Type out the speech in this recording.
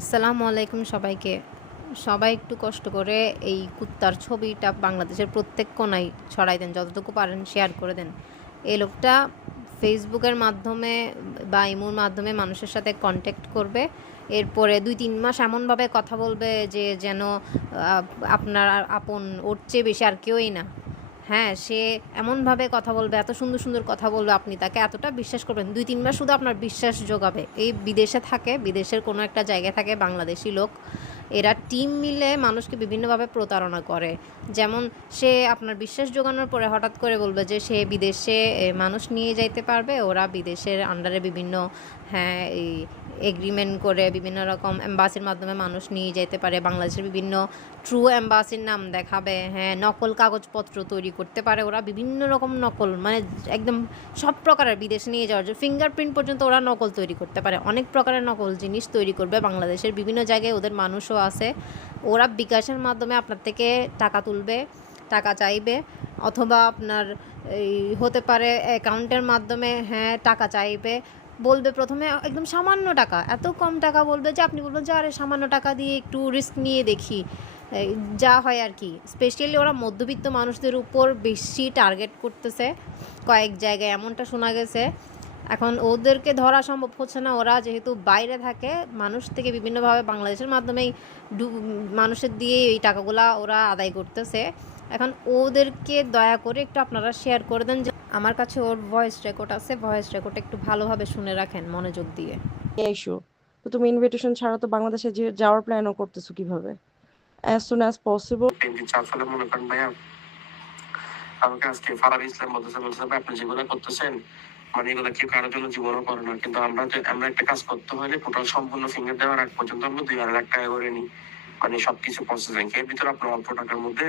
আসসালামু আলাইকুম সবাইকে। সবাই একটু কষ্ট করে এই কুত্তার ছবিটা বাংলাদেশের প্রত্যেক কোণায় ছড়াই দেন। যতটুকু পারেন শেয়ার করে দেন। এই লোকটা ফেসবুকের মাধ্যমে বা ইমোর মাধ্যমে মানুষের সাথে কন্ট্যাক্ট করবে। এরপরে ২-৩ মাস এমনভাবে কথা বলবে যে যেন আপনার আপন ওর চেয়ে বেশি আর কেউই না। হ্যাঁ, সে এমনভাবে কথা বলবে, এত সুন্দর, সুন্দর কথা বলবে, আপনি তাকে এতটা বিশ্বাস করবেন। ২-৩ মাস শুধু আপনার বিশ্বাস জোগাবে। এই বিদেশে থাকে, বিদেশের কোনো একটা জায়গায় থাকে বাংলাদেশি লোক। এরা টিম মিলে মানুষকে বিভিন্নভাবে প্রতারণা করে। যেমন সে আপনার বিশ্বাস জোগানোর পরে হঠাৎ করে বলবে যে সে বিদেশে মানুষ নিয়ে যাইতে পারবে। ওরা বিদেশের আন্ডারে বিভিন্ন হ্যাঁ, এই এগ্রিমেন্ট করে বিভিন্ন রকম এম্বাসির মাধ্যমে মানুষ নিয়ে যেতে পারে। বাংলাদেশের বিভিন্ন ট্রু এম্বাসির নাম দেখাবে। হ্যাঁ, নকল কাগজপত্র তৈরি করতে পারে ওরা, বিভিন্ন রকম নকল, মানে একদম সব প্রকারের বিদেশে নিয়ে যাওয়ার জন্য ফিঙ্গারপ্রিন্ট পর্যন্ত ওরা নকল তৈরি করতে পারে। অনেক প্রকারের নকল জিনিস তৈরি করবে। বাংলাদেশের বিভিন্ন জায়গায় ওদের মানুষও আছে। ওরা বিকাশের মাধ্যমে আপনার থেকে টাকা তুলবে, টাকা চাইবে, অথবা আপনার এই হতে পারে অ্যাকাউন্টের মাধ্যমে হ্যাঁ টাকা চাইবে। বলবে প্রথমে একদম সামান্য টাকা, এত কম টাকা বলবে যে আপনি বলবেন যে আরে সামান্য টাকা দিয়ে একটু রিস্ক নিয়ে দেখি। যা হয় আর কি। স্পেশালি ওরা মধ্যবিত্ত মানুষদের উপর বেশি টার্গেট করতেছে কয়েক জায়গায়, এমনটা শোনা গেছে। এখন ওদেরকে ধরা সম্ভব হচ্ছে না, ওরা যেহেতু বাইরে থাকে, মানুষ থেকে বিভিন্নভাবে বাংলাদেশের মাধ্যমেই মানুষের দিয়ে এই টাকাগুলা ওরা আদায় করতেছে। এখন ওদেরকে দয়া করে একটু আপনারা শেয়ার করে দেন। যে আমার কাছে ওর ভয়েস রেকর্ড আছে, ভয়েস রেকর্ড একটু ভালোভাবে শুনে রাখেন মনোযোগ দিয়ে। এসো। তো তুমি ইনভিটেশন ছাড়া তো বাংলাদেশে যাওয়ার প্ল্যানও করতেছো কিভাবে? As soon as possible. যার ফলে মনে করেন ভাইয়া, আমাকে আজকে ফারাবি ইসলাম বলতেছে বলতেছে ভাই আপনি যেগুলো করতেছেন মানে এগুলো কেউ কারোর জন্য জীবনও করে না, কিন্তু আমরা একটা কাজ করতে হলে টোটাল সম্পূর্ণ ফিঙ্গার দেওয়ার আগ পর্যন্ত আমরা ২,৫০০ টাকা করে নিই, মানে সবকিছু প্রসেসিং এর ভিতরে আপনার অল্প টাকার মধ্যে